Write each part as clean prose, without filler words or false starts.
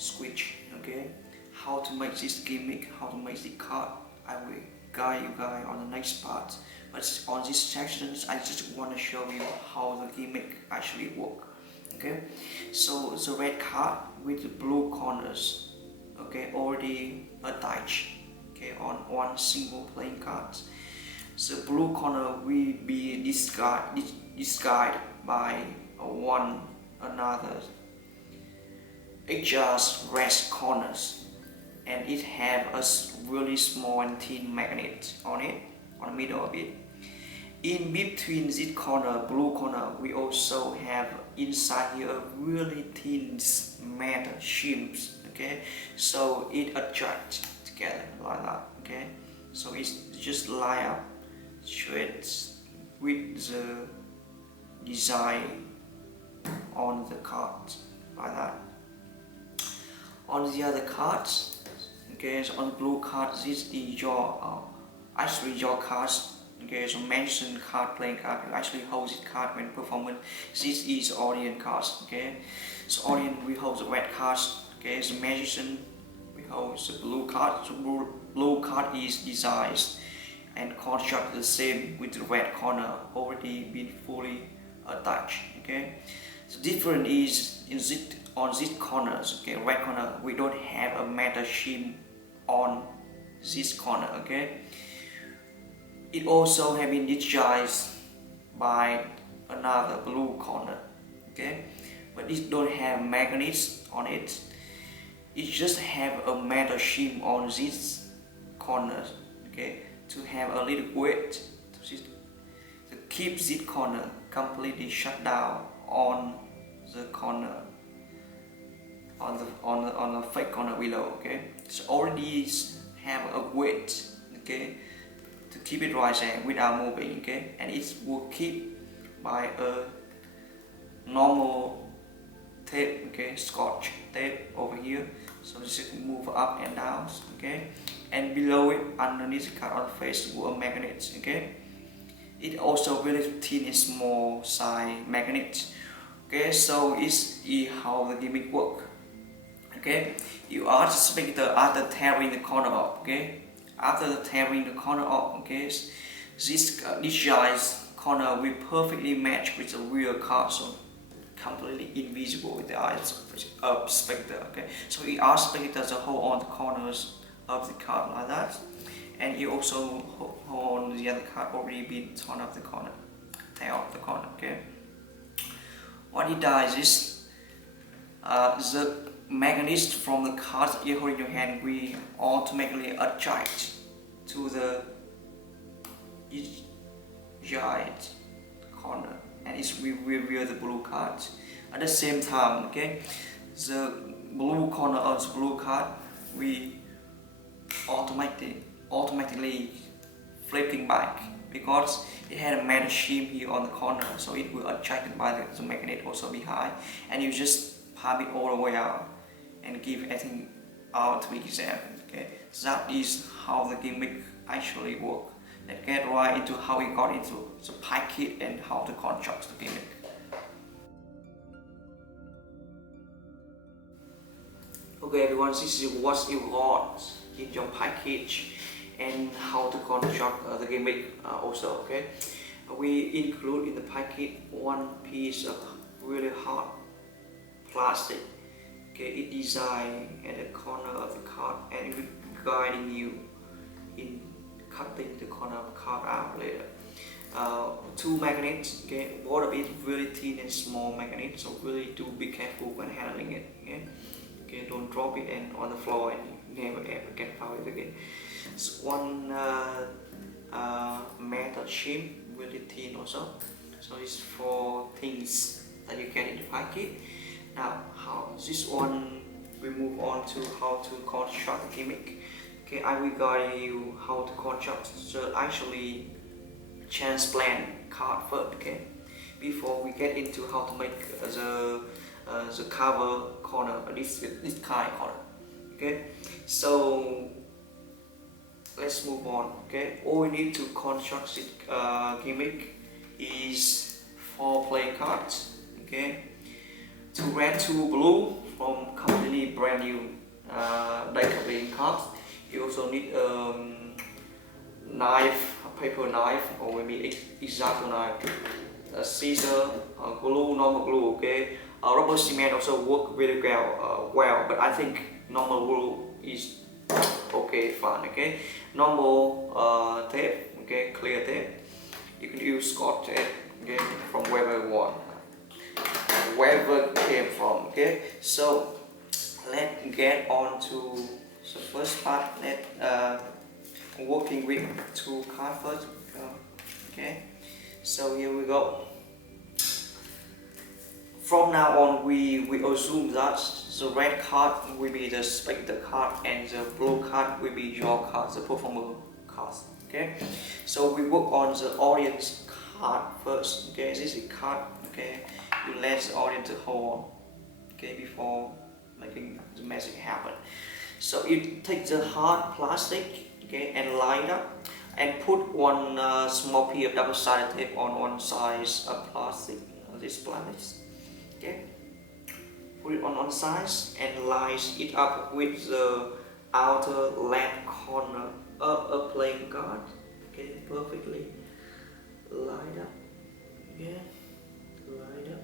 switch. Okay, how to make this gimmick, how to make the card, I will guide you guys on the next part. But on this section, I just want to show you how the gimmick actually work. Okay, so the red card with the blue corners, okay, already attached, okay, on one single playing card. The blue corner will be disguised by one another adjust red corners, and it have a really small and thin magnet on it, on the middle of it. In between this corner, blue corner, we also have inside here a really thin metal shims. Okay, so it adjusts together like that. Okay, so it's just line up straight with the design on the card like that. On the other cards, okay, so on the blue card, this is your actually your cards. Okay, so mention card, playing card, you actually hold this card when performing. This is audience cards. Okay, so audience we hold the red cards. Okay, so magician we hold the blue card. So blue card is designed and constructed the same with the red corner already been fully attached. Okay, the difference is in this, on these corners. Okay, red corner we don't have a metal shim on this corner. Okay, it also have been disguised by another blue corner. Okay, but it don't have magnets on it. It just have a metal shim on this corner. Okay, to have a little weight to keep this corner completely shut down on the corner, on the fake corner below. Okay, so already have a weight. Okay, to keep it right there without moving. Okay, and it will keep by a normal tape. Okay, scotch tape over here, so this will move up and down. Okay, and below it, underneath the card on the face, will a magnet. Okay, it also really thin and small size magnet. Okay, so it's how the gimmick work. Okay, you are the spectator after tearing the corner off. Okay, after tearing the corner off, okay, this disguised corner will perfectly match with the real card, so completely invisible with the eyes of spectator. Okay, so you are spectator to hold on the corners of the card like that, and you also hold on the other card already been torn off the corner, tear off the corner. Okay, what it does is the magnets from the cards you hold in your hand will automatically adjust to the each giant corner, and it will reveal the blue card. At the same time, okay, the blue corner of the blue card we automatically flipping back because it had a metal shim here on the corner, so it will attracted by the magnet also behind, and you just pop it all the way out and give everything out to exam. Okay, so that is how the gimmick actually work. Let's get right into how we got into the packet and how to construct the gimmick. Okay everyone, this is what you got in your package and how to construct the gimmick also. Okay, we include in the packet one piece of really hard plastic. Okay, it designed at the corner of the card and it will guiding you in cutting the corner of the card out later. Two magnets. Okay, both of it really thin and small magnets, so really do be careful when handling it. Okay, okay, don't drop it and on the floor and you never ever can find it again. So one metal shim, really thin also. So it's 4 things that you get in the packet. Now, how this one, we move on to how to construct the gimmick. Okay, I will guide you how to construct the actually transplant card first. Okay, before we get into how to make the cover corner, this kind of corner. Okay, so let's move on. Okay, all we need to construct this gimmick is 4 playing cards. Okay, 2 red, 2 blue from completely need brand new deck playing cards. You also need knife, a paper knife, or maybe X-Acto knife, a scissor, glue, normal glue, okay. Rubber cement also work really well, but I think normal glue is okay, fine, okay. Normal tape, okay, clear tape. You can use Scotch tape, okay, from wherever you want, wherever it came from, okay. So let's get on to the first part. Let working with two cards first, okay. So here we go. From now on, we assume that the red card will be the spectator card and the blue card will be your card, the performer cards. Okay, so we work on the audience card first. Okay, this is card. Okay, you let the audience hold on. Okay, before making the magic happen. So you take the hard plastic, okay, and line up, and put one small piece of double-sided tape on one side of plastic. This plastic. Okay, put it on one side and line it up with the outer left corner of a playing card. Okay, perfectly lined up. Yeah, lined up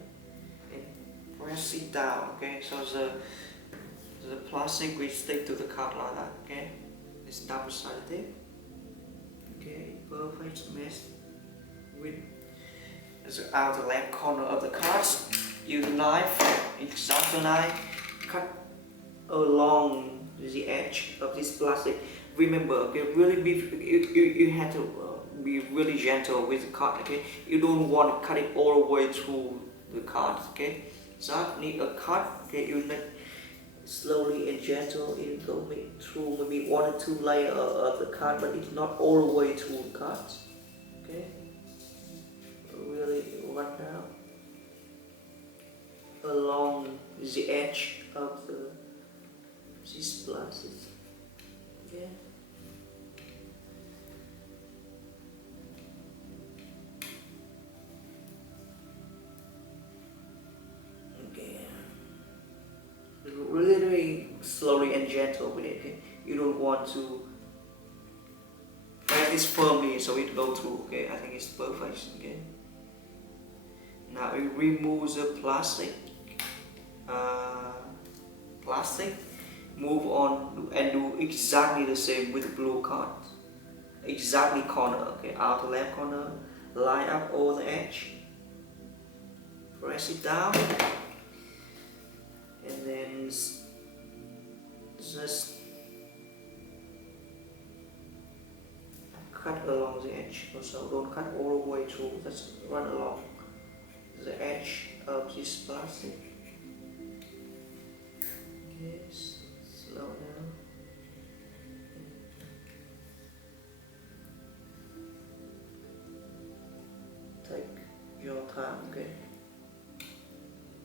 and press it down. Okay, so the plastic will stick to the card like that. Okay, it's double-sided tape. Okay, perfect match with the outer left corner of the cards. Use a knife, X-Acto knife, cut along the edge of this plastic. Remember, okay, really you have to be really gentle with the card. Okay, you don't want to cut it all the way through the card. Okay, so need a cut. Okay, you need slowly and gentle. You go through maybe 1 or 2 layers of the card, but it's not all the way through the cards. Okay, really right now. Along the edge of this plastic. Okay. Okay. Really slowly and gentle with it. Okay. You don't want to press this firmly so it go through. Okay. I think it's perfect. Okay. Now we remove the plastic. Move on and do exactly the same with the blue card. Exactly corner, okay, outer left corner, line up over the edge, press it down, and then just cut along the edge. Also, don't cut all the way through, just run along the edge of this plastic. Yes, slow down. Take your time, okay?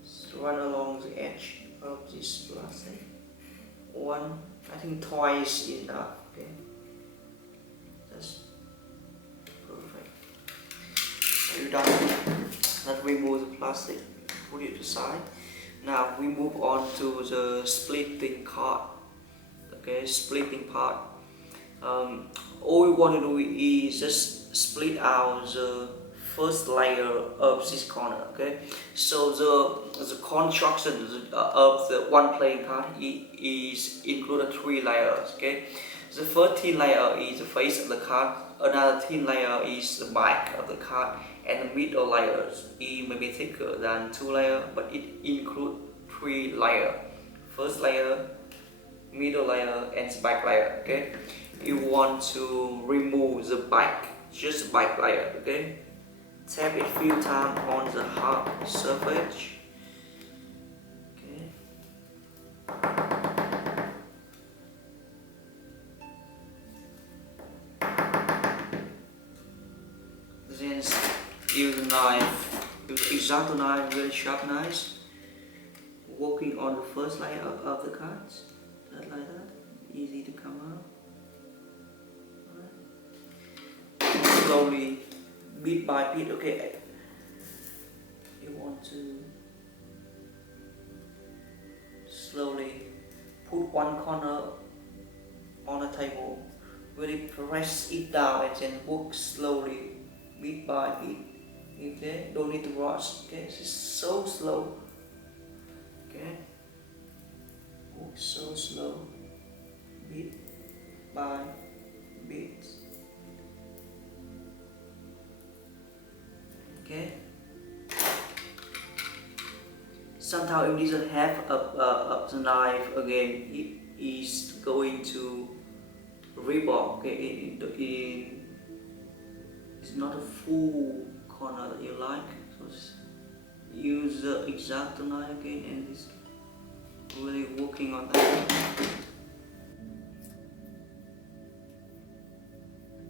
Just run along the edge of this plastic. I think twice is enough, okay? That's perfect. So you're done. Let's remove the plastic, put it aside. Now we move on to the splitting card. Okay, splitting part. All we want to do is just split out the first layer of this corner. Okay, so the construction of the one playing card is included 3 layers. Okay, the first thin layer is the face of the card. Another thin layer is the back of the card. And the middle layers it may be thicker than 2 layers, but it includes 3 layers. First layer, middle layer, and the back layer. Okay, you want to remove the back, just the back layer. Okay, tap it a few times on the hard surface. Okay. Then use a knife, use X-Acto knife, very sharp knife, working on the first layer of the cards, like that, easy to come out. Right. Slowly, bit by bit, okay, you want to slowly one corner on the table. Really press it down and then work slowly, bit by bit. Okay, don't need to rush. Okay, it's so slow. Okay, work so slow, bit by bit. Okay. Sometimes if doesn't have the knife again, it is going to rip off. Okay, it's not a full corner that you like. So use the exact knife again, and it's really working on that.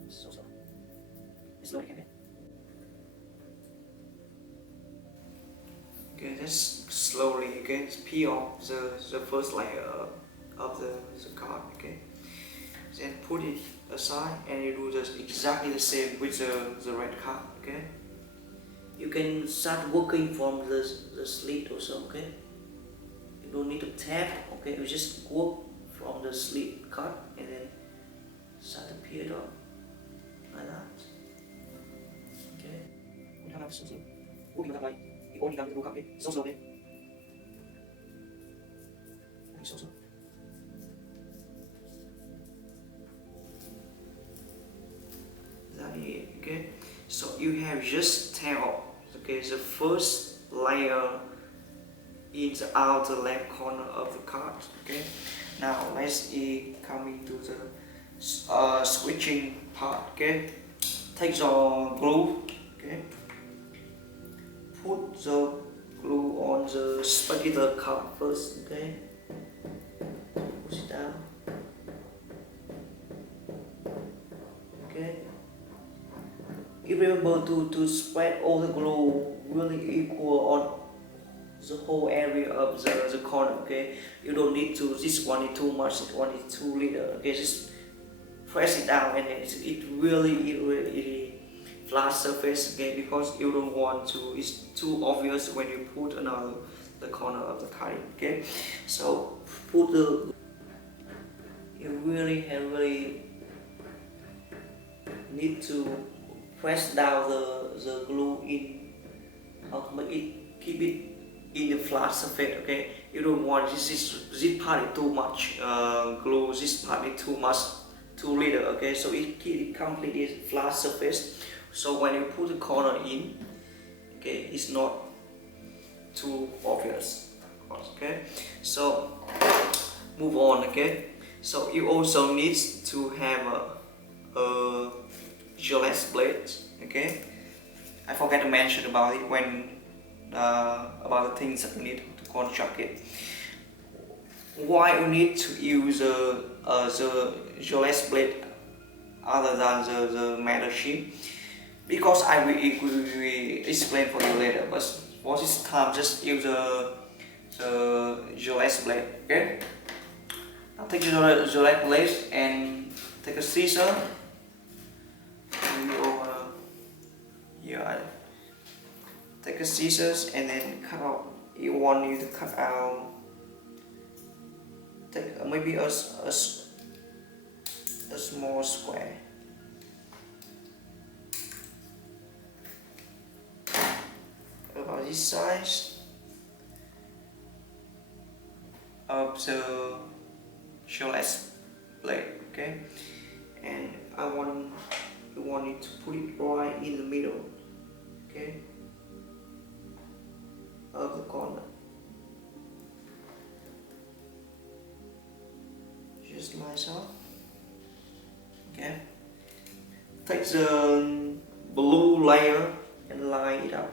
So it's looking at. Okay, just slowly, okay, peel off the first layer of the card, okay. Then put it aside and you do just exactly the same with the red card, okay. You can start working from the slit also, okay. You don't need to tap, okay. You just work from the slit card and then start to peel it up like that, okay. We have something. Working that way. You only can do copy so slowly. So slow. That is it, okay. So you have just tail, okay, the first layer in the outer left corner of the card, okay. Now let's come into the switching part, okay. Take the glue, okay. Put the glue on the spaghetti card first, okay. Push it down. Okay. You remember to spread all the glue really equal on the whole area of the corner, okay. You don't need to this one is too much, this one is too little, okay. Just press it down and it really flat surface, okay, because you don't want to, it's too obvious when you put another the corner of the cutting, okay. So put the, you really need to press down the glue in, how to make it, keep it in the flat surface, okay. You don't want this part is too much glue, this part is too much, too little, okay. So it completely flat surface. So when you put the corner in, okay, it's not too obvious, of course, okay. So move on, okay. So you also need to have a Gillette blade, okay. I forgot to mention about it when about the things that you need to construct it. Why you need to use the Gillette blade other than the metal sheet? Because I will explain for you later, but for this time just use the Gillette blade, okay? Now take the Gillette blade and take a scissor. Take a scissors and then cut out. You want you to cut out. Take maybe a small square. About this size of the Gillette blade, okay. And you want it to put it right in the middle, okay, of the corner, just like so, okay. Take the blue layer and line it up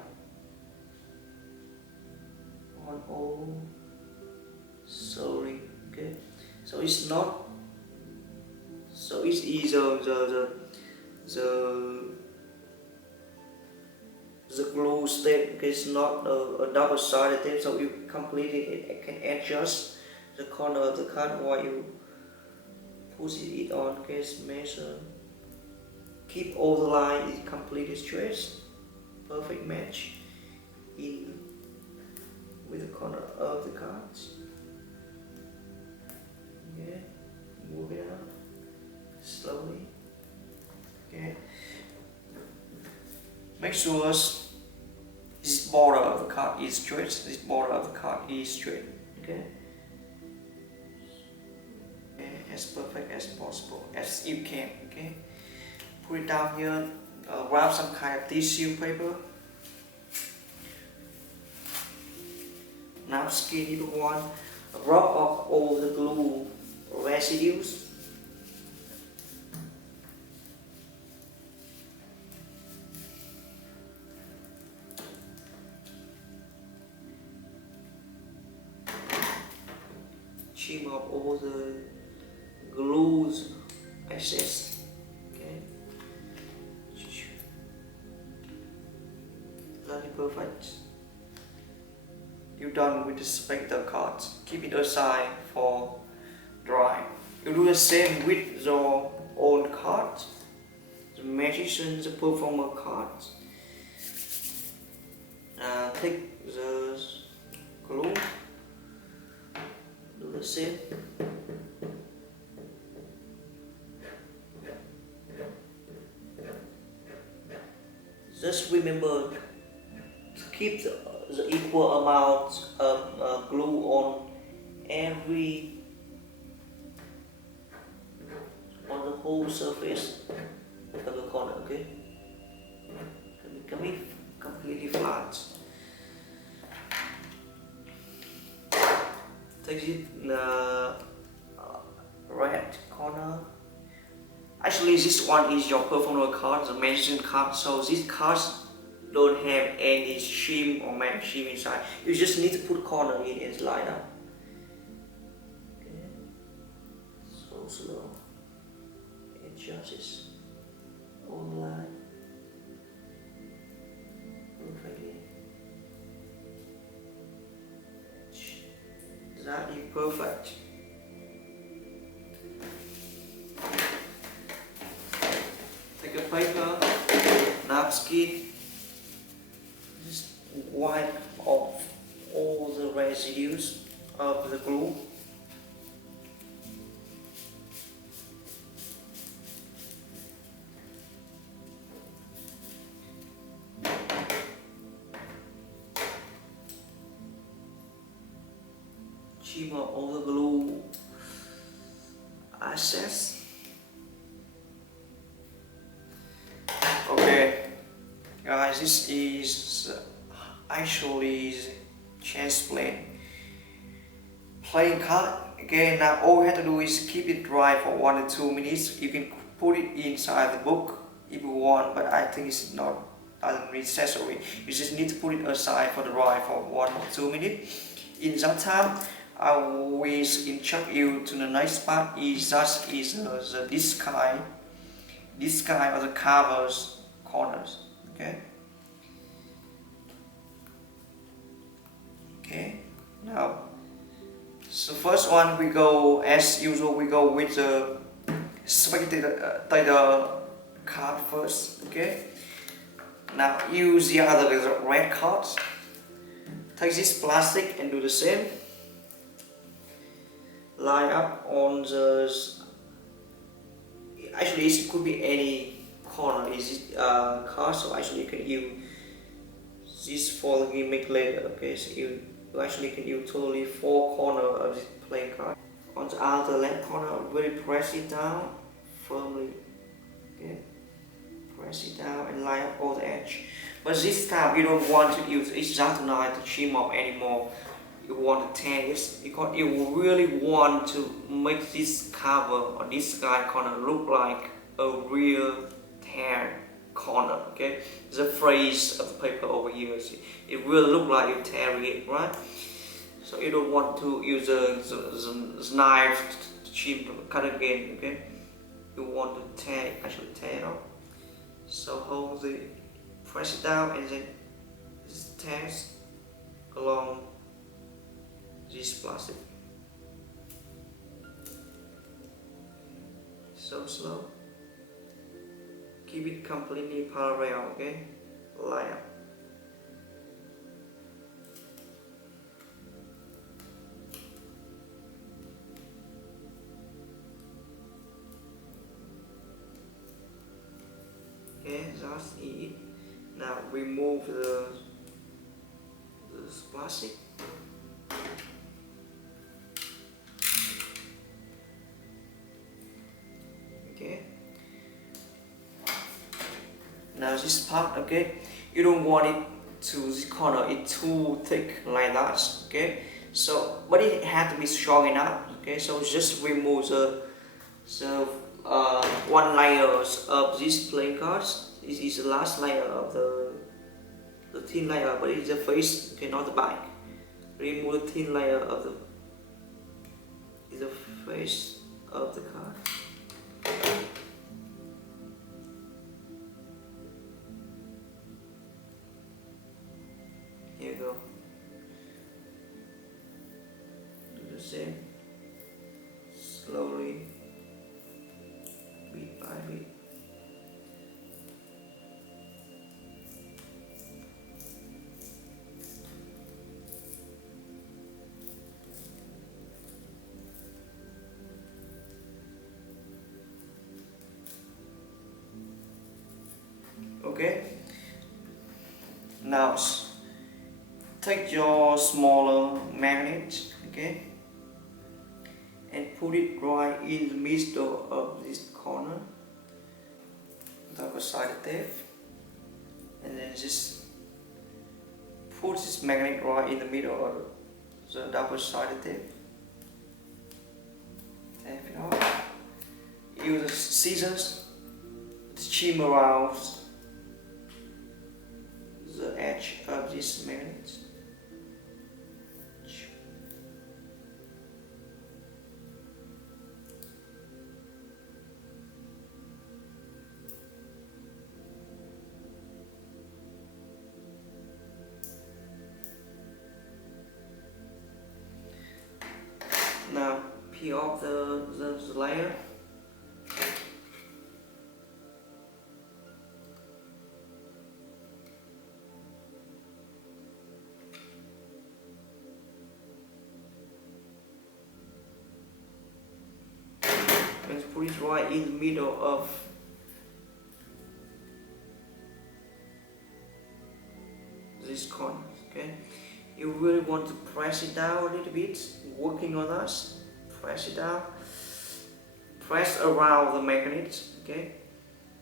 on all slowly, okay. So it's not, so it's either the glue stick, okay, it's not a double-sided thing, so you completely it can adjust the corner of the card while you push it on, okay. Measure, keep all the line completely straight, perfect match in with the corner of the cards, Make sure this border of the card is straight, this border of the card is straight, okay? As perfect as possible, as you can, okay? Put it down here, grab some kind of tissue paper. Now skin it one, rub off all the glue residues. Trim off all the glues excess. Okay. That is perfect. You're done with the spectre cards. Keep it aside for dry. You do the same with your own cards, the magician, the performer cards. Take the glue. Do the same. Just remember to keep the equal amount of glue on the whole surface of the corner, okay? Can be completely flat. Take it the red corner. Actually, this one is your performer card, the magician card. So these cards don't have any shim or magic shim inside. You just need to put corner in and line up. Okay. So slow. Adjust this online perfectly. That is perfect. Take a paper, napkin, just wipe off all the residues of the glue. Trim off all the glue excess. Okay, guys, this is actually chance playing card. Okay, now all you have to do is keep it dry for 1 to 2 minutes. You can put it inside the book if you want, but I think it's not necessary. You just need to put it aside for dry for 1 or 2 minutes. In that time, I will instruct you to the next part. Is this kind of the covers corners. Okay, now so first one we go, as usual, we go with the spectator card first. Okay, now use the other red cards. Take this plastic and do the same. Line up on the, actually it could be any corner is it card, so actually you can use this for the gimmick later. Okay, so you actually can use totally 4 corners of this playing card. On the outer left corner, really press it down firmly. Okay, press it down and line up all the edge. But this time you don't want to use X-Actonite to trim up anymore. You want to tear this because you really want to make this cover or this guy corner look like a real tear corner. Okay, the phrase of the paper over here, it will look like you're tearing it, right? So you don't want to use the knife to trim to cut again. Okay, you want to actually tear it off. So hold the, press it down and then just tears along this plastic. So slow. Keep it completely parallel, okay? Line up. Okay, that's it. Now remove the plastic. Okay. Now this part, okay, you don't want it to this corner, it's too thick like that, okay. So, but it has to be strong enough, okay. So just remove the one layer of this playing cards. This is the last layer of the thin layer, but it's the face, okay, not the back. Remove the thin layer of the face of the card. Here you go. Do the same. Slowly, bit by bit. Okay. Now take your smaller magnet, okay, and put it right in the middle of this corner, double-sided tape, and then just put this magnet right in the middle of the double-sided tape. Tape it off. Use the scissors to trim around the edge of this magnet. Now peel off the layer. And put it right in the middle of this corner, okay? You really want to press it down a little bit, working on us. Press it down. Press around the magnet, okay?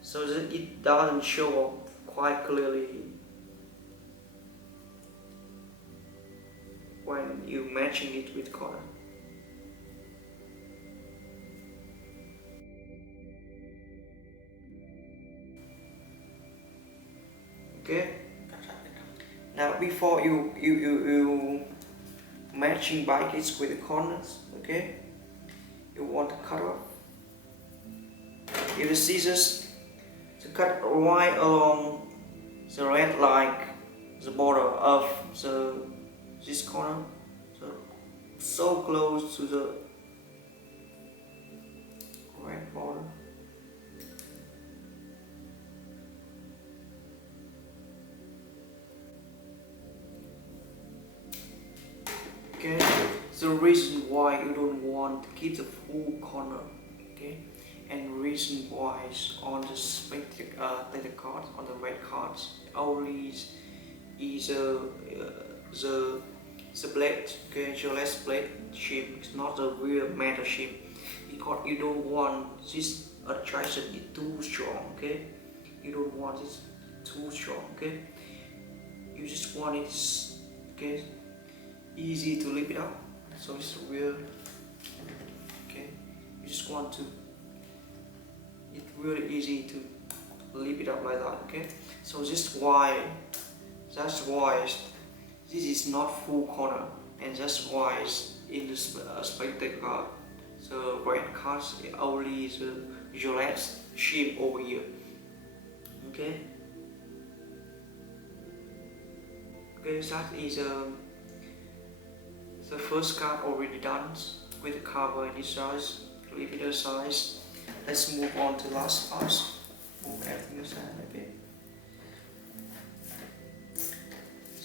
So that it doesn't show up quite clearly when you're matching it with color. Okay. Now before you matching brackets with the corners, okay, you want to cut off. Use the scissors to cut right along the red, like the border of this corner, so close to the red border. Okay, the reason why you don't want to keep the full corner, okay, and reason why is on the spectator cards, on the red cards, only is the blade, okay, Gillette blade shape. It's not the real metal shape, because you don't want this attraction is too strong, okay. You don't want it too strong, okay. You just want it, okay, easy to lift it up, so it's real, okay. You just want to, it's really easy to lift it up like that, okay. So that's why this is not full corner, and that's why it's in the spectator card, the red cards only the Gillette shape over here, okay. Okay, that is the first card already done with the cover and the size, leave it aside. Let's move on to the last part. Move everything aside a bit.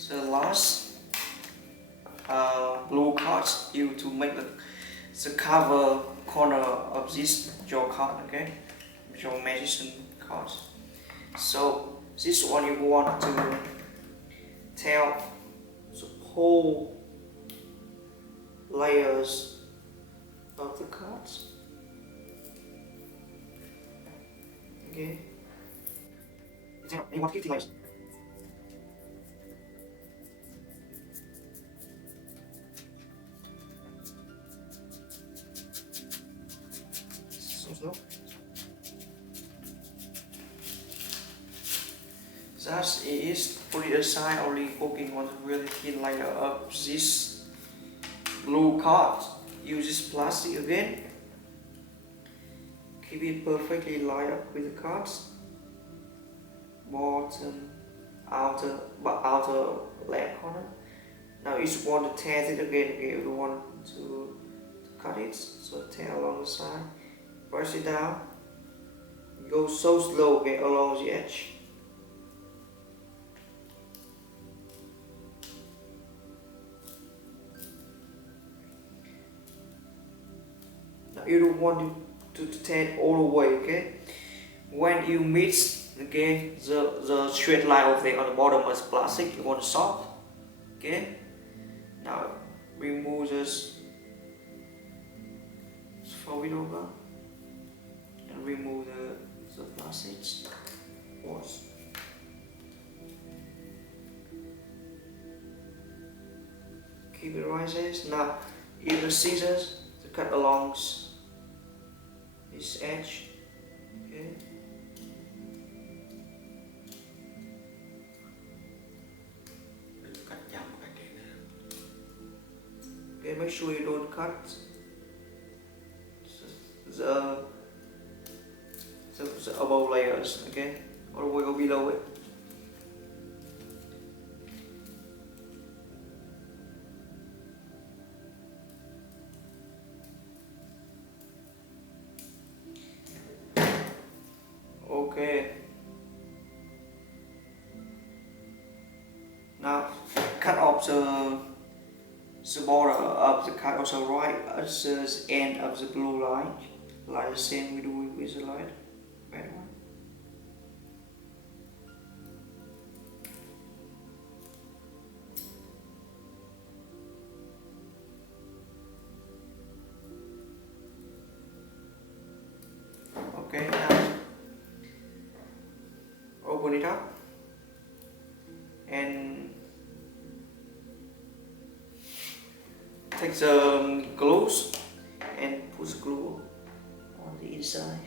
The last blue cards you to make the cover corner of this your card, okay, your magician cards. So This one you want to tell the whole layers of the cards. Okay. You want 50 layers. So slow. That is put it aside, only working on a really thin layer of this blue card. Use this plastic again. Keep it perfectly lined up with the cards. Bottom, outer left corner. Now you just want to test it again. Okay, you want to cut it. So tear along the side. Press it down. Go so slow, okay, along the edge. Now you don't want to tear all the way, okay? When you mix, okay, the straight line of the on the bottom is plastic. You want to soft, okay? Now remove this, fold it over, and remove the plastics. Pause. Keep it right there. Now use the scissors to cut along this edge, okay? Okay, make sure you don't cut the above layers, okay? Or we go below it. Okay. Now cut off the border of the card also right at the end of the blue line, like the same we do with the light red one. Okay, now open it up and take the glues and put glue on the inside.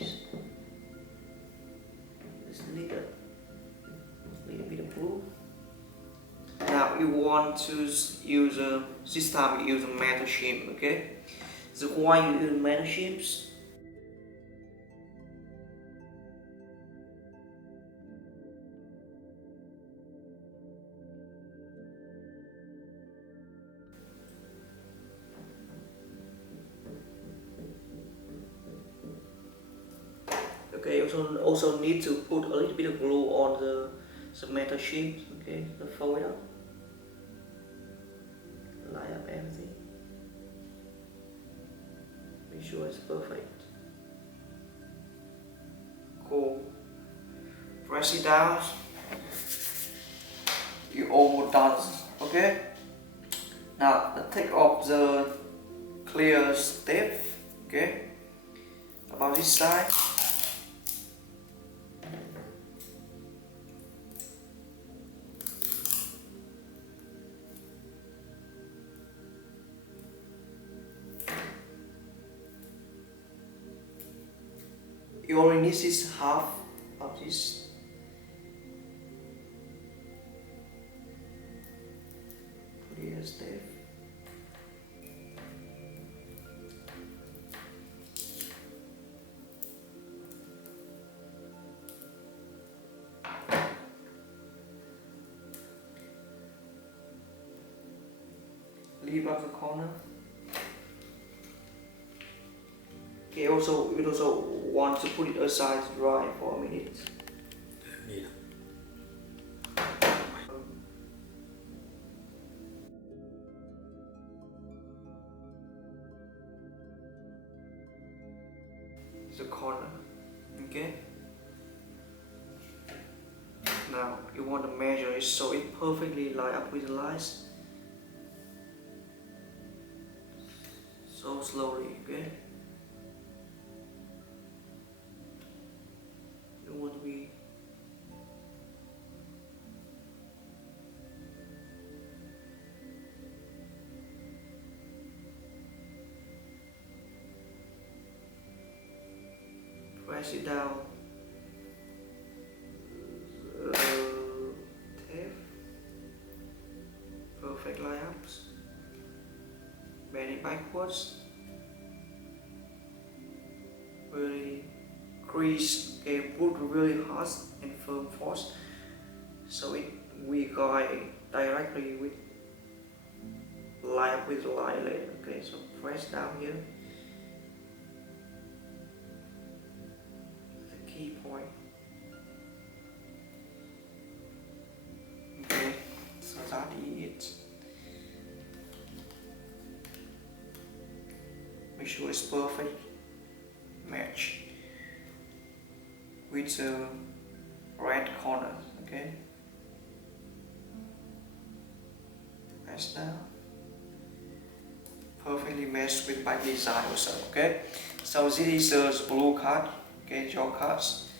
Just a little bit of glue. Now you want to use this time you use a metal shim, okay? So why you use metal shims? Okay, also need to put a little bit of glue on the metal shims, okay? So fold it up, line up everything, make sure it's perfect. Cool. Press it down. You almost done, okay? Now take off the clear tape, okay? About this side. You only need this half of this. Clear tape. Leave up the corner. Okay, you also want to put it aside to dry for a minute. Yeah. The corner, okay? Now you want to measure it so it perfectly line up with the lines. So slowly, okay? You want to be press it down. Tape. Perfect line ups. Bend it backwards. Really crease, okay, put really hard and firm force so we guide directly with line up with the line later. Okay, so press down here. The key point. Okay, so that is it. Make sure it's perfect match with the red corner, okay? Press down. Perfectly matched with my design also, okay? So this is the blue card, okay, your cards.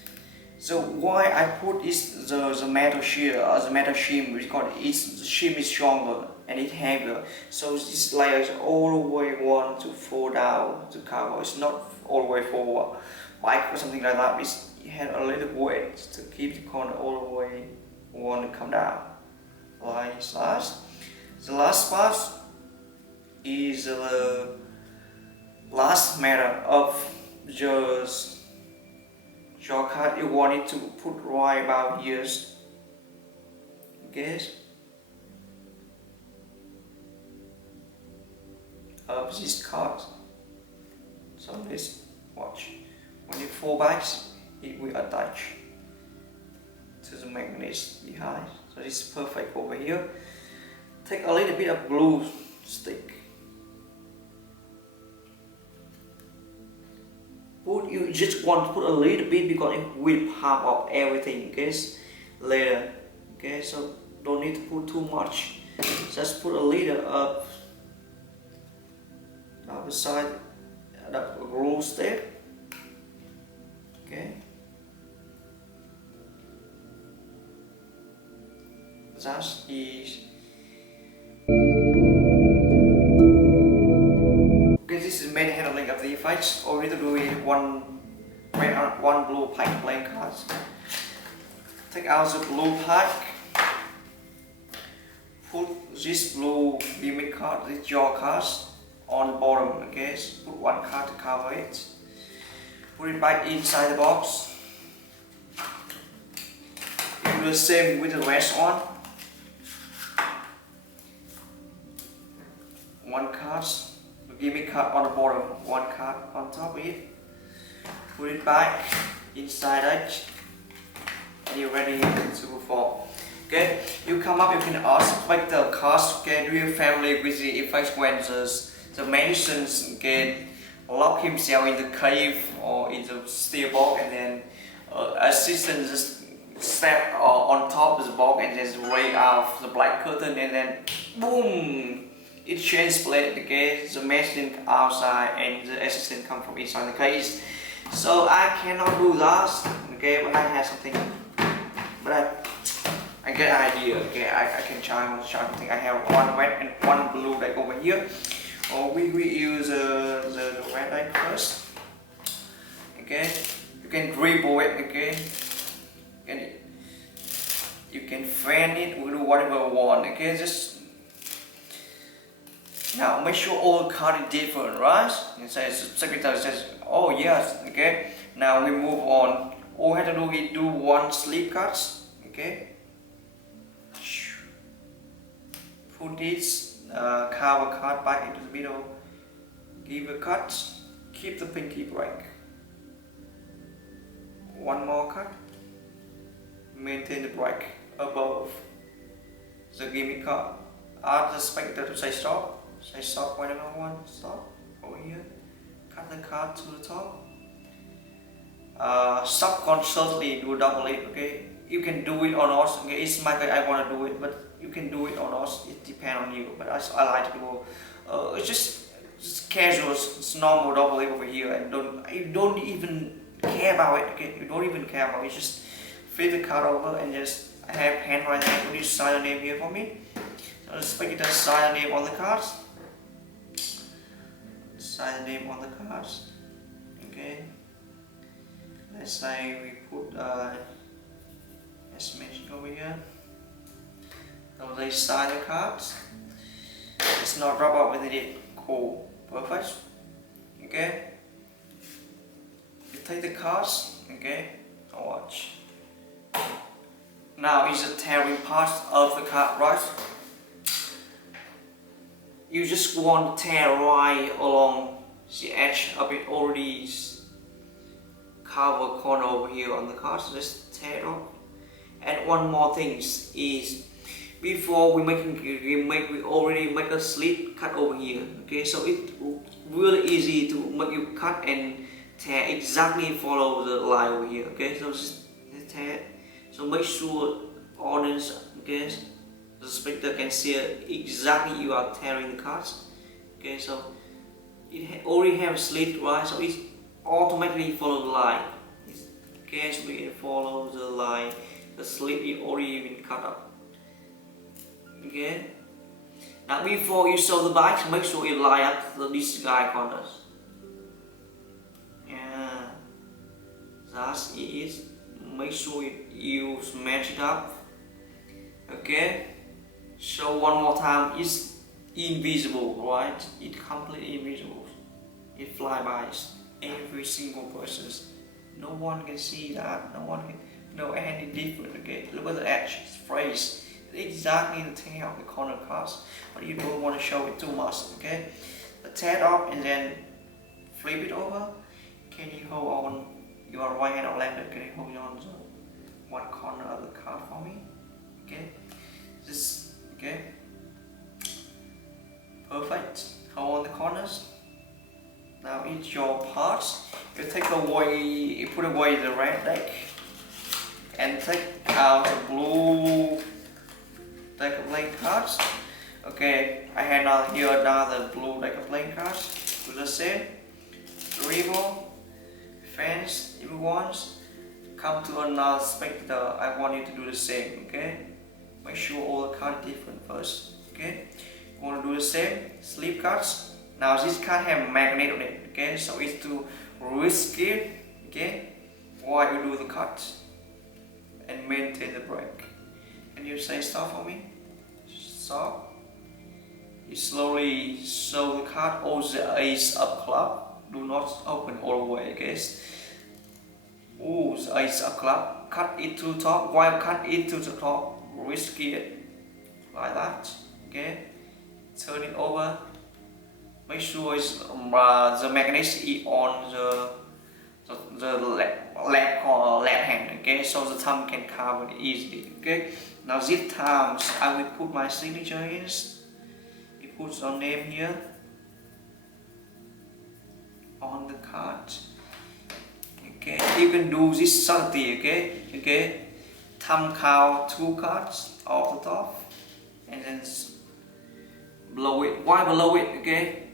So why I put is the metal shear or the metal shim because the shim is stronger and it heavier. So this layer is all the way want to fall down to cover. It's not all the way forward. Bike or something like that. It had a little weight to keep the corner all the way want to come down. Like last. The last part is the last matter of just your card you want it to put right about here. Okay. Of this card. So let's watch. When it fall back, it will attach to the magnet behind. So this is perfect over here. Take a little bit of glue stick. You just want to put a little bit because it will pop up everything, okay? Later, okay? So don't need to put too much. Just put a little up beside the glue stick, okay? That is. Okay, this is the main handling of the effects. All we need to do is one blue pack playing cards. Take out the blue pack. Put this blue gimmick card, this jaw cards, on the bottom. Okay, so put one card to cover it. Put it back inside the box. Do the same with the rest one. One card. Give me card on the bottom, one card on top of it. Put it back inside it, and you're ready to perform. Okay, you come up, you can aspect the cards. Okay, do you family with the effects when the magicians can lock himself in the cave or in the steel box, and then assistant just step on top of the box and just ray out the black curtain, and then boom. It changes plate, okay, the machine outside and the assistant come from inside the case. So I cannot do that, okay, but I have something, but I get an idea, okay, I can try something. I have one red and one blue like over here. Or we use the red light first, okay, you can dribble it, okay, and you can fan it, we do whatever you want, okay, just now make sure all cards are different, right? And says secretary says, oh yes, okay. Now we move on. All we have to do is do one sleep cards, okay. Put this cover card back into the middle. Give a cut. Keep the pinky break. One more cut. Maintain the break above the gimmick card. Ask the spectator to say stop. Say stop whenever I want. Stop. Over here. Cut the card to the top. Subconsciously do double it, okay? you can do it or not. Okay, it's my way. I want to do it, but you can do it or not. It depends on you. But I like to go. It's just casual. It's normal double leaf over here, and you don't even care about it. Okay, you don't even care about it. You just flip the card over and just I have pen right there. Would you sign your name here for me? So let's make it a sign your name on the cards. Sign the name on the cards. Okay. Let's say we put as mentioned over here. So they sign the cards. It's not drop out with it. Cool. Perfect. Okay. You take the cards. Okay. Watch. Now is the tearing part of the card, right? You just want to tear right along the edge of it already cover corner over here on the card, so just tear it off. And one more thing is before we already make a slit cut over here. Okay, so it's really easy to make you cut and tear exactly follow the line over here. Okay, so just tear. So make sure audience, okay, the spectator can see exactly you are tearing the cards. Okay, so it already have a slit, right? So it automatically follow the line. Okay, so it follows the line. The slit is already been cut up. Okay. Now before you sew the back, make sure you line up these guy corners. Yeah, that's it. Make sure you match it up. Okay. So one more time, it's invisible, right? It's completely invisible. It fly by every single person. No one can see that. No one can know any different. Okay. Look at the edge, phrase. Exactly the tail of the corner cards, but you don't want to show it too much. Okay. Tear it up and then flip it over. Can you hold on your right hand or left hand? Can you hold on to one corner of the card for me? Okay. Just okay. Perfect. Hold on the corners. Now it's your parts. You take away, you put away the red deck, and take out the blue deck of playing cards. Okay, I have now here another blue deck of playing cards. Do the same. Dribble, fence, if you want. Come to another spectator. I want you to do the same. Okay. Make sure all the cards are different first. Okay. You want to do the same. Sleep cards. Now this card have magnet on it. Okay. So it's to risky. Okay. While you do the cards and maintain the break. Can you say stop for me? Stop. You slowly show the card or the ace of club. Do not open all the way, okay? Oh, the ace of club. Cut it to the top. While cut it to the top, risky it like that. Okay. Turn it over. Make sure it's, the magnet is on the left hand. Okay, so the thumb can cover it easily. Okay. Now this time I will put my signature in. You put your name here on the card. Okay, you can do this subtlety. Okay, thumb count 2 cards off the top, and then below it. Why below it? Okay,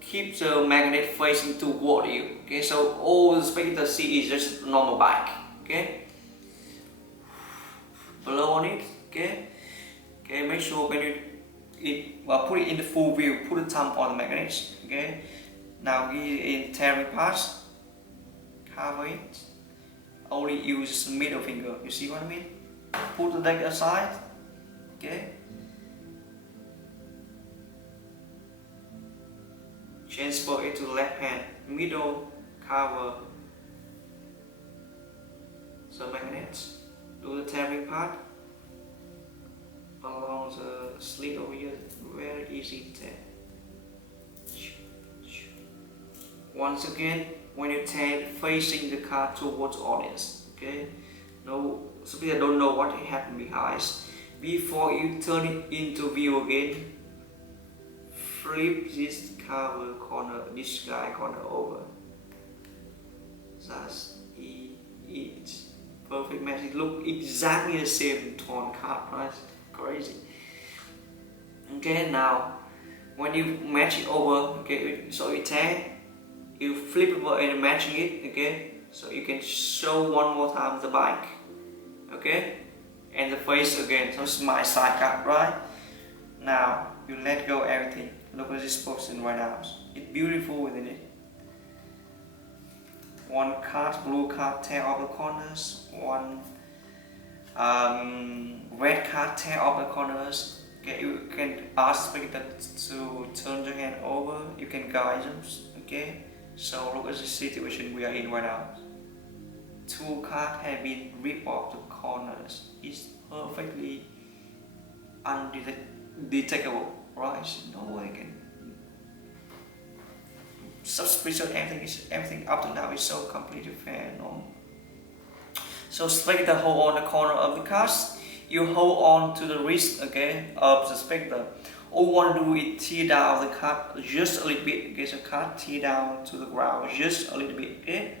keep the magnet facing toward you. Okay, so all the spectator see is just normal back. Okay. Below on it, okay. Make sure when you put it in the full view, put the thumb on the magnet, okay. Now in tearing parts, cover it. Only use middle finger. You see what I mean? Put the deck aside, okay. Transfer it to the left hand, middle, cover the magnets. Do the tearing part along the slit over here, very easy to tear. Once again, when you tear, facing the card towards the audience. Okay, no, some people don't know what happened behind. Before you turn it into view again, flip this cover corner, this guy corner over. That's it. Perfect. match. It look exactly the same on card, right? Crazy. Okay, now when you match it over, okay, so you tear, you flip it over and matching it, okay, so you can show one more time the back, okay, and the face again. So it's my side card, right? Now you let go everything. Look at this position right now. It's beautiful, isn't it? One card, blue card, tear off the corners. One red card, tear off the corners. Okay, you can ask spectator to turn your hand over. You can guide them. Okay, so look at the situation we are in right now. Two cards have been ripped off the corners. It's perfectly undetectable, right? No way can. Suspicious, everything up to now is so completely fair and normal. So spectator hold on the corner of the cards. You hold on to the wrist, okay, of the spectator. All you want to do is tear down the card just a little bit. Okay, so card tear down to the ground just a little bit. Okay,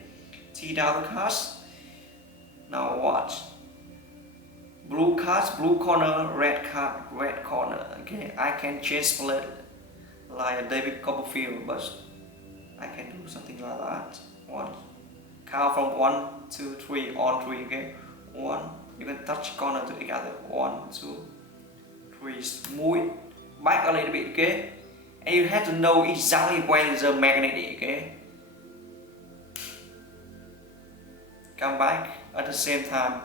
tear down the cards. Now watch. Blue cards, blue corner, red card, red corner. Okay, I can change split like David Copperfield, but I can do something like that. One. Count from 1, 2, 3 on 3. Okay. 1. You can touch corner to each other. 1, 2, 3. Move it back a little bit. Okay. And you have to know exactly where the magnet is. Okay. Come back at the same time.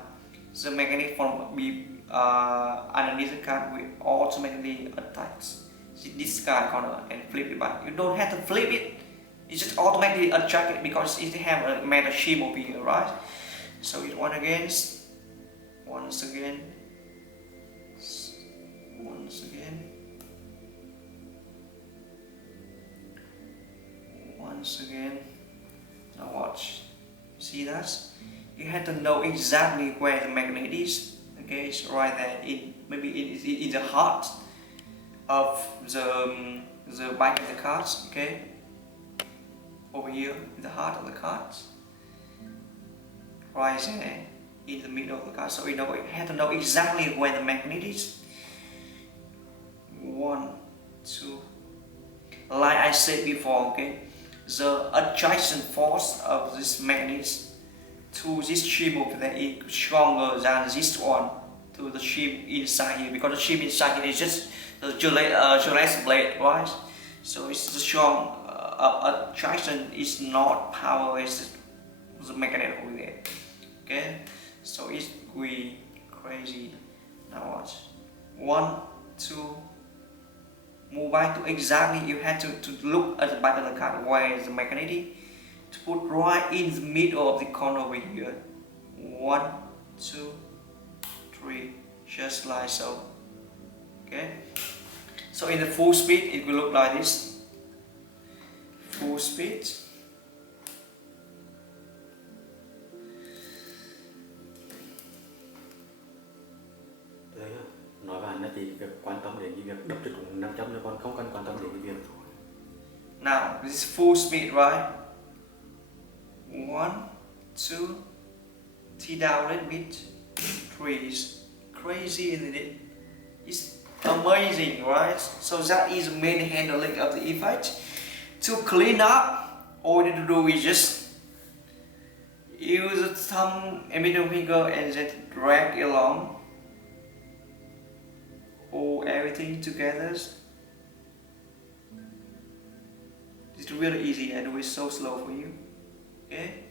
The magnet from underneath the card will automatically attach this card corner and flip it back. You don't have to flip it. You just automatically adjust it because it have a metal shim over here, right? So it once again, once again, once again, once again. Now watch. See that? You have to know exactly where the magnet is. Okay, it's right there. Maybe in the heart of the back of the cards. Okay. Over here in the heart of the cards, right there in the middle of the card. So you have to know exactly where the magnet is. 1, 2. Like I said before, okay, the attraction force of this magnet to this shim over there is stronger than this one to the shim inside here, because the shim inside here is just the gelatin blade, right? So it's the strong. Attraction is not power, it's the magnet over there. Okay, so it's really crazy. Now watch. 1, 2. Move back to exactly. You have to look at the back of the card where is the magnet is, to put right in the middle of the corner over here. 1, 2, 3. Just like so. Okay. So in the full speed, it will look like this. Full speed. Nói với anh là chỉ việc quan tâm đến cái việc đập trực cũng 500 thôi, còn không cần quan tâm đến cái việc. Now this is full speed, right? 1, 2. T down a little bit. 3. Crazy, isn't it? It's amazing, right? So that is the main handling of the effect. To clean up, all you need to do is just use the thumb and middle finger and then drag it along. All everything together. It's really easy. I do it so slow for you. Okay?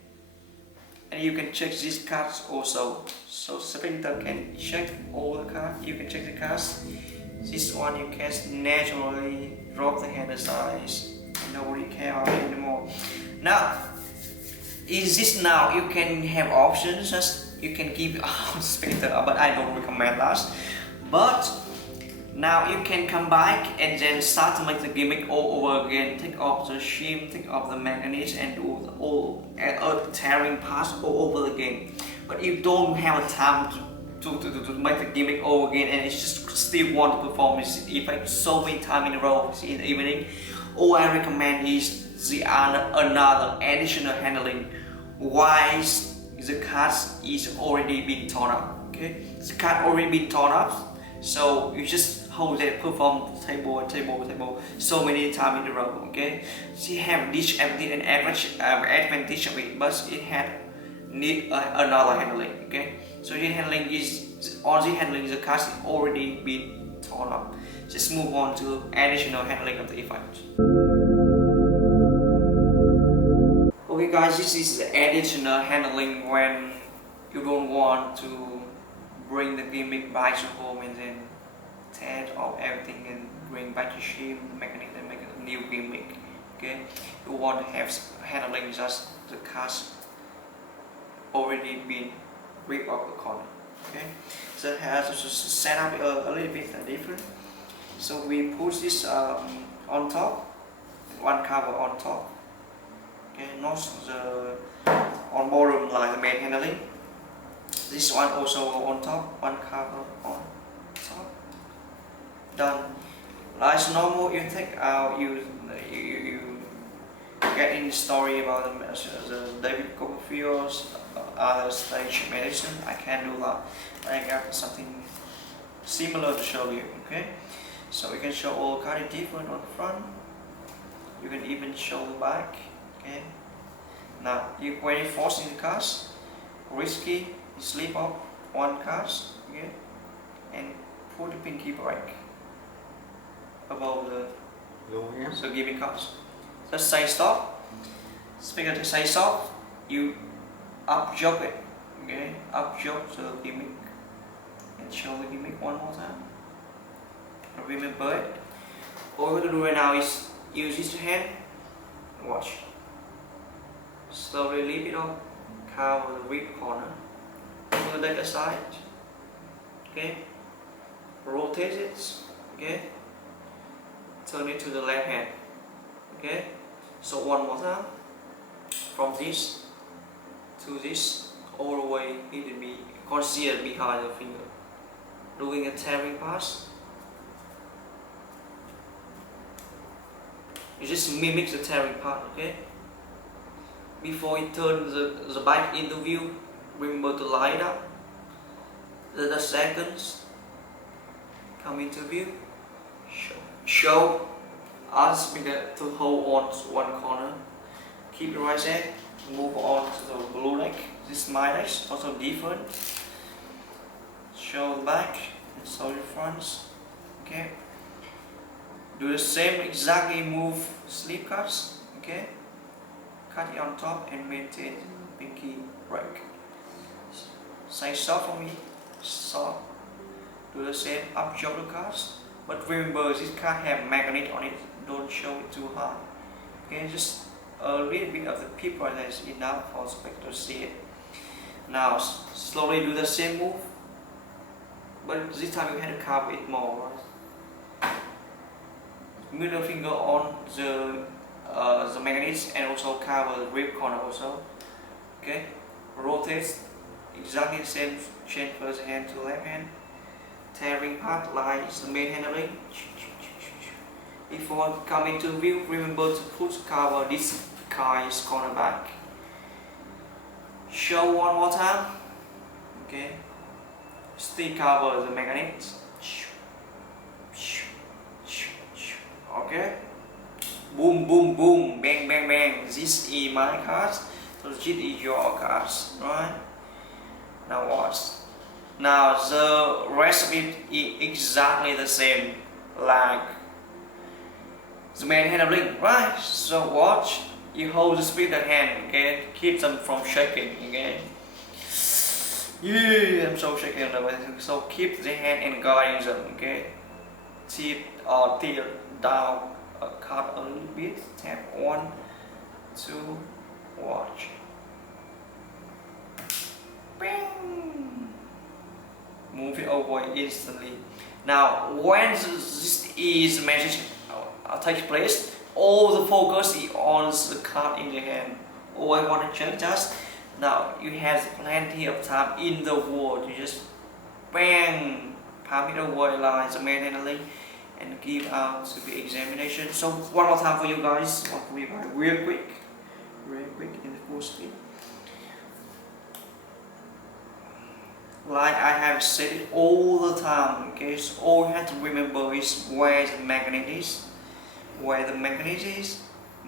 And you can check these cards also. So spectator can check all the cards. You can check the cards. This one you can naturally drop the hand aside. Nobody cares about it anymore. Now, is this now you can have options, just you can keep out spectator, but I don't recommend that. But now you can come back and then start to make the gimmick all over again. Take off the shim, take off the magnet, and do the all tearing parts all over again. But you don't have a time to make the gimmick all again, and it's just still want to perform this effect so many times in a row in the evening. All I recommend is the another additional handling. Why the card is already been torn up. Okay, the card already been torn up, so you just hold that perform table so many times in a row. Okay, she have disadvantage and advantage of it, but it had need another handling. Okay, so the handling is all the handling the card is already been torn up. Just move on to additional handling of the effect. Okay guys, this is the additional handling when you don't want to bring the gimmick back to home and then tear off everything and bring back to shim the mechanic and make a new gimmick. Okay, you want to have handling just the cast already been ripped off the corner. Okay, so it has to set up a little bit different. So we put this on top, one cover on top. Okay, not the on bottom like the main handling. This one also on top, one cover on top. Done. Like normal, you take out you get in the story about the David Copperfield's other stage medicine. I can't do that. I got something similar to show you. Okay, so you can show all kind of different on the front. You can even show the back. Okay. Now you when you force in the cast, risky, you slip off one cast, okay, and put the pinky break above the so giving cast. Just say stop. Speaking to say stop, you up jog it, okay, up jog the gimmick and show the gimmick one more time. Remember it. All we're gonna do right now is use this hand. Watch. Slowly lift it up, cover the rib corner, move the deck aside, okay, rotate it, okay, turn it to the left hand, okay, so one more time, from this to this, all the way hidden concealed behind the finger, doing a tearing pass. You just mimic the tearing part, okay? Before you turn the back into view, remember to light up. The seconds come into view. Show us to hold on to one corner. Keep the right hand. Move on to the blue neck. This is my neck, also different. Show the back and show the front. Okay. Do the same exactly move sleeve cuts. Okay. Cut it on top and maintain pinky break. Say stop for me. Stop. Do the same up shoulder cuts. But remember, this card have magnet on it. Don't show it too high. Okay, just a little bit of the pip right there is enough for the spectator to see it. Now slowly do the same move. But this time you have to cover it more. Right? Middle finger on the magnets and also cover the rib corner also. Okay, rotate exactly the same, change first hand to left hand, tearing part like the main handling. Before coming to view, remember to cover this guy's corner back. Show one more time. Okay, still cover the magnets. Okay. Boom, boom, boom, bang, bang, bang. This is my card, so this is your cards, right? Now watch. Now the rest of it is exactly the same, like the main handling, right? So watch. You hold the speed of the hand, okay? Keep them from shaking, okay? Yeah, I'm so shaking on the way. So keep the hand and guiding them, okay? Tip or tilt down. Cut a little bit, tap 1, 2, watch. Bing! Move it over instantly. Now, when this is message takes place, all the focus is on the card in the hand. All I want to check just now you have plenty of time in the world. You just bang, palm it away like the main handling. And give out to the examination. So one more time for you guys, real quick in the full speed. like I have said it all the time, okay, so all you have to remember is where the magnet is,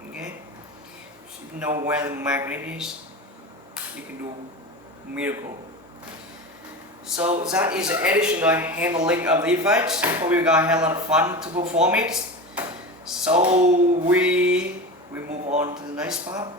okay. So if you know where the magnet is, you can do miracle. So that is the additional handling of the effects. Hope you guys had a lot of fun to perform it. So we move on to the next part.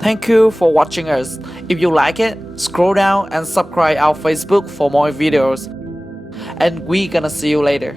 Thank you for watching us. If you like it, scroll down and subscribe our Facebook for more videos. And we gonna see you later.